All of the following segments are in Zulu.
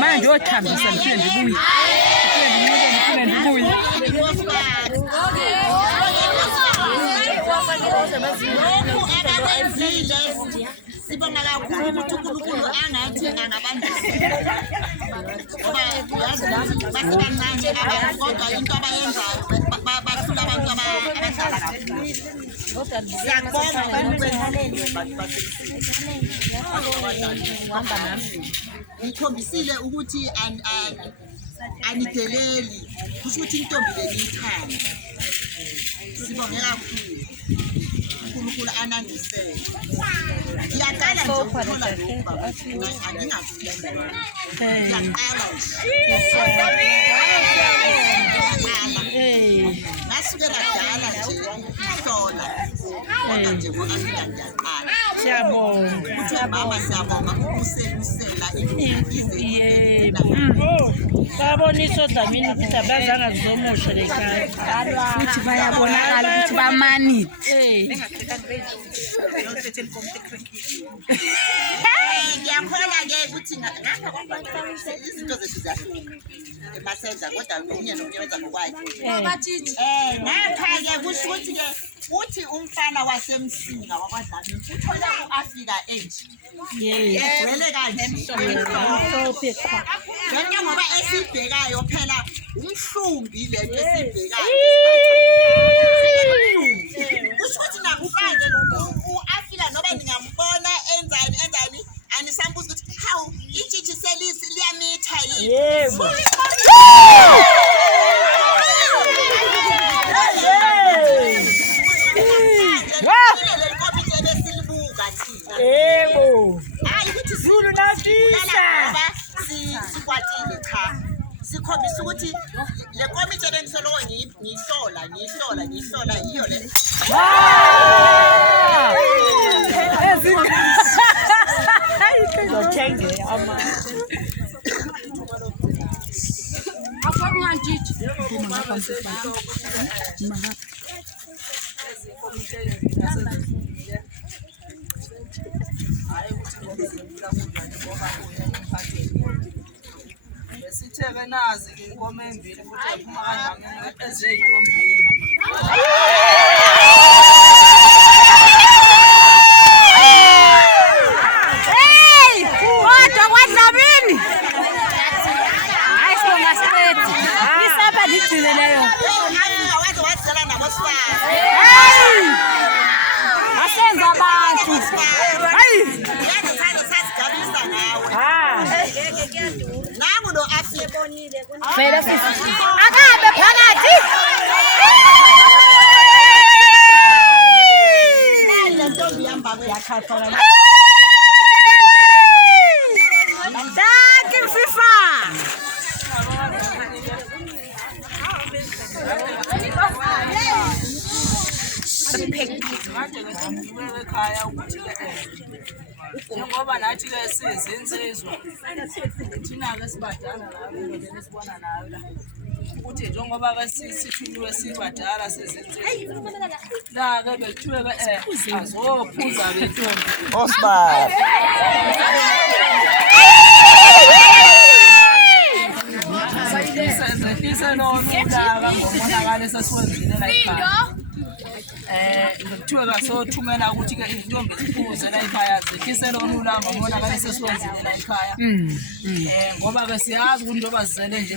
Manje othambisa ngiphinde ngibuye. Sibonga kakhulu ukuthi uNkulunkulu angathi angabandisa. Ngoba yazi basibancane abantu kodwa into abayenzayo bathula abantu abadala kakhulu. Siyabonga ngikhombisile ukuthi anideleli kusho ukuthi intombi leniyithanda. Sibonge kakhulu. uNkulunkulu anandisele. Ngiyaqala nje ukuthola lokhu angingakuyenza. Ngiyaqala ngasukela kudala nje ukuhlola kodwa nje ngiyaqala. Siyabonga mama, siyabonga ukuselusela babonisa odlamini ukuthi abazange zizomosha lekhaya futhi bayabonakala ukuthi bamanite. Ngiyakholwa-ke ukuthi izinto zethu ziyahluka emasenza kodwa omunye nomunye wenza ngokwakhe. Ngapha-ke kusho ukuthi-ke uthi umfana wasemsinga wakwaDlamini uthole u-Afrika enje egcwele kanje lento ngoba esiyibhekayo phela umhlumbi lento esiyibhekayo kusho ukuthi namhlanje u-Afrika noba ningambona enzani anisambuza ukuthi hawu itshitshi selisi liyamitha yini. yebo hayi ukuthi Zulu nafisa sikwatile cha sikhombisa ukuthi le komiti ebengisoloko ngiyihlola yiyo le. Sitheke nazi inkomo embili futhi aphuma kanjani ezeyintombini. Kodwa kwaDlamini hayi sibonga sibethi isapha ligcile leyo Waze wazela nabosifana. asenza abantu hayi Sasigabisa nawe. Nangu lo Afrika. vele sisi akabe phakathi Le ntombi yamba kuyakhathala. Danke FIFA Ekhaya ukuthi njengoba nathi ke sizinsizwa thina-ke sibadala nawe esibona nawe la ukuthi njengoba ke sithuliwe sibadala sizinsizwa la-ke bekuthiwe-ke azophuza bentombi Osbar. zehlise nolulaka ngomonakalo esesiwenzile la ekhaya. Kuthiwe kasothumela ukuthi-ke intombi ziphuze la ekhaya zehlise lolulaka ngomonakalo esesiwenzile la ekhaya. Ngoba-ke siyazi ukuthi njengoba zizele nje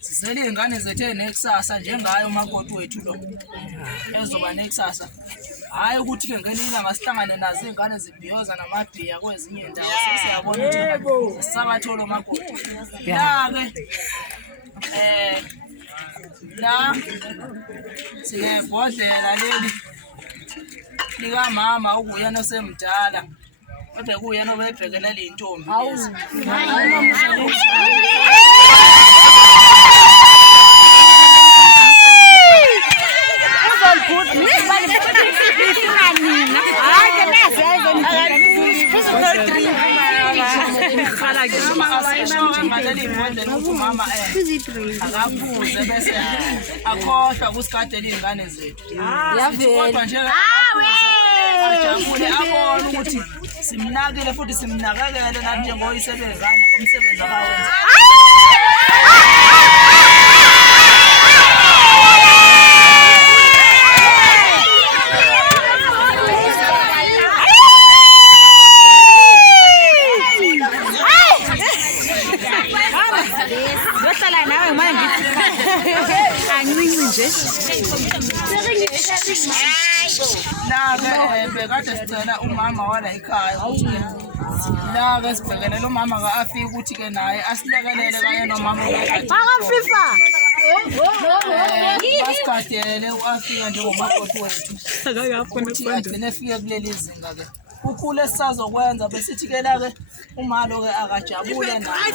sizele iy'ngane zethu nekusasa njengayo umakoti wethu lo ezoba nekusasa. hayi ukuthi ke ngelinye ngasihlangane nazo ingane zibhiyoza namabhiya kwezinye indawo siyabona ukuthi sisabatholo makoti la ke la sinebhodlela leli lika mama ukuyena osemdala kodwa kuyena obebhekela le ntombi lezi mama akabuze bese akhohlwa kusikade lezingane zethu kodwa nje ajabule abona ukuthi simnakile futhi simnakekele nathi njengoyisebenzana ngomsebenzi akawenza bekade sicela umama wala ekhaya la ke sibhekene lo mama ka afika ukuthi ke naye asilekelele kanye nomama FIFA basikadele uafika njengomakoti wethu agcine efike kuleli zinga ke ukhule sisazokwenza besithi ke la ke umalo ke akajabule naye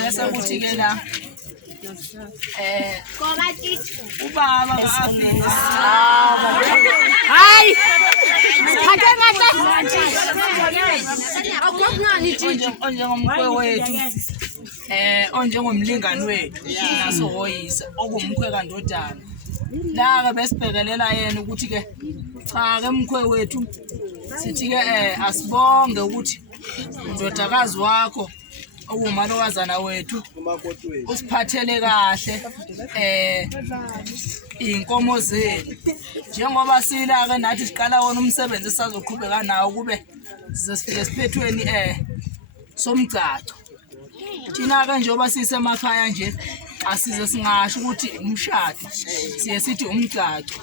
bese kuthi ke la ubaba afika hayi onjengomkhwe wethu onjengomlingani wethu naso hoyisa okumkhwe kandodana la ke besibhekelela yena ukuthi ke cha ke mkhwe wethu sithi ke asibonge ukuthi indodakazi wakho okumalokazana wethu usiphathele kahle inkomo zenu njengoba sila ke nathi siqala wona umsebenzi sisazoqhubeka nawo kube sizofike siphethweni somgcaco thina ke njengoba sisemakhaya nje asize singasho ukuthi umshado siye sithi umgcaco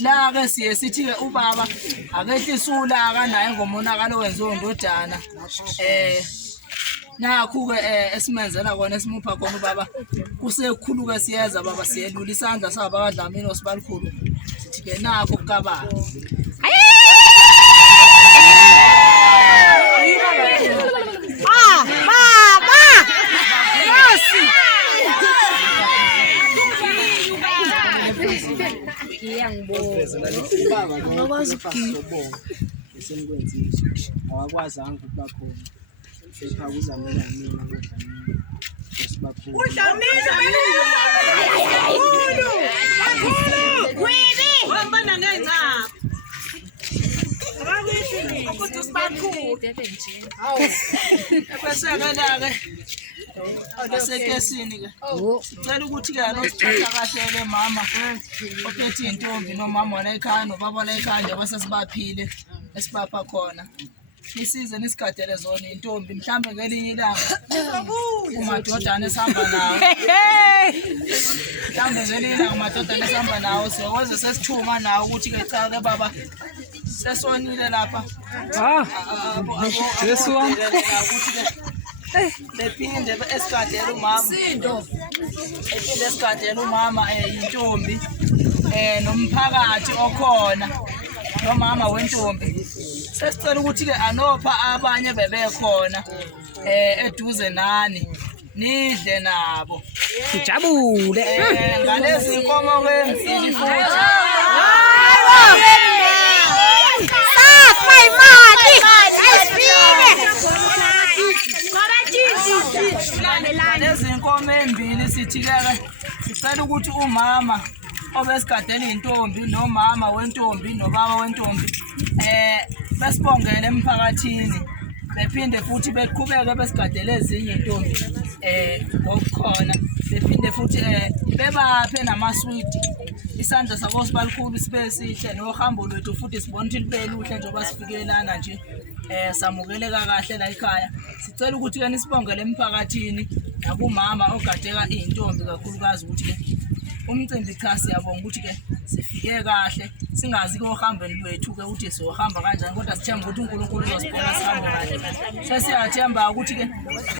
la ke siye sithi ke ubaba akehlisa akanayo ngomonakalo wenziwe ndodana nakho ke esimenzela kona esimupha khona ubaba kusekhulu ke siyeza baba siyelula isandla saba kaDlamini osibalikhulu sithi ke nakho kukababa baba Nkosi ngiyangibona esenkwenzile awakwazanga ukuba khona sepha kuzamela mina asekesini ke sicela ukuthi ke anosiphatha kahle ke mama ophethe intombi nomama wala ekhaya nobaba wala ekhaya nje basesibaphile esibapha khona nisize nisigadele zona intombi mhlambe ngelinye ilanga umadodana esihamba nawo mhlambe ngelinye ilanga umadodana esihamba nawo siyokwenza sesithuma nawo ukuthi ke cha ke baba sesonile lapha Jesu ukuthi ke lephinde esigadela umama ephinde esigadela umama intombi nomphakathi okhona nomama wentombi sesicela ukuthi ke anopha abanye bebekhona eduze nani nidle nabo sijabule ngalezi inkomo ke mfili futhi safa imali lezi inkomo embili sithi ke sicela ukuthi umama obesigadela intombi nomama wentombi nobaba wentombi besibongele emphakathini bephinde futhi beqhubeke besigadele ezinye intombi ngokukhona bephinde futhi bebaphe namaswidi isandla sabo sibalikhulu sibe sihle nohambo lwethu futhi sibona ukuthi libe luhle njengoba sifikelana nje samukeleka kahle la ekhaya sicela ukuthi ke nisibongele emphakathini nakumama ogadeka intombi kakhulukazi ukuthi ke umcimbi cha siyabonga ukuthi ke sifike kahle singazi kohambeni lwethu ke ukuthi sizohamba kanjani kodwa sithemba ukuthi uNkulunkulu uzosibona sihambe kahle sesiyathemba ukuthi ke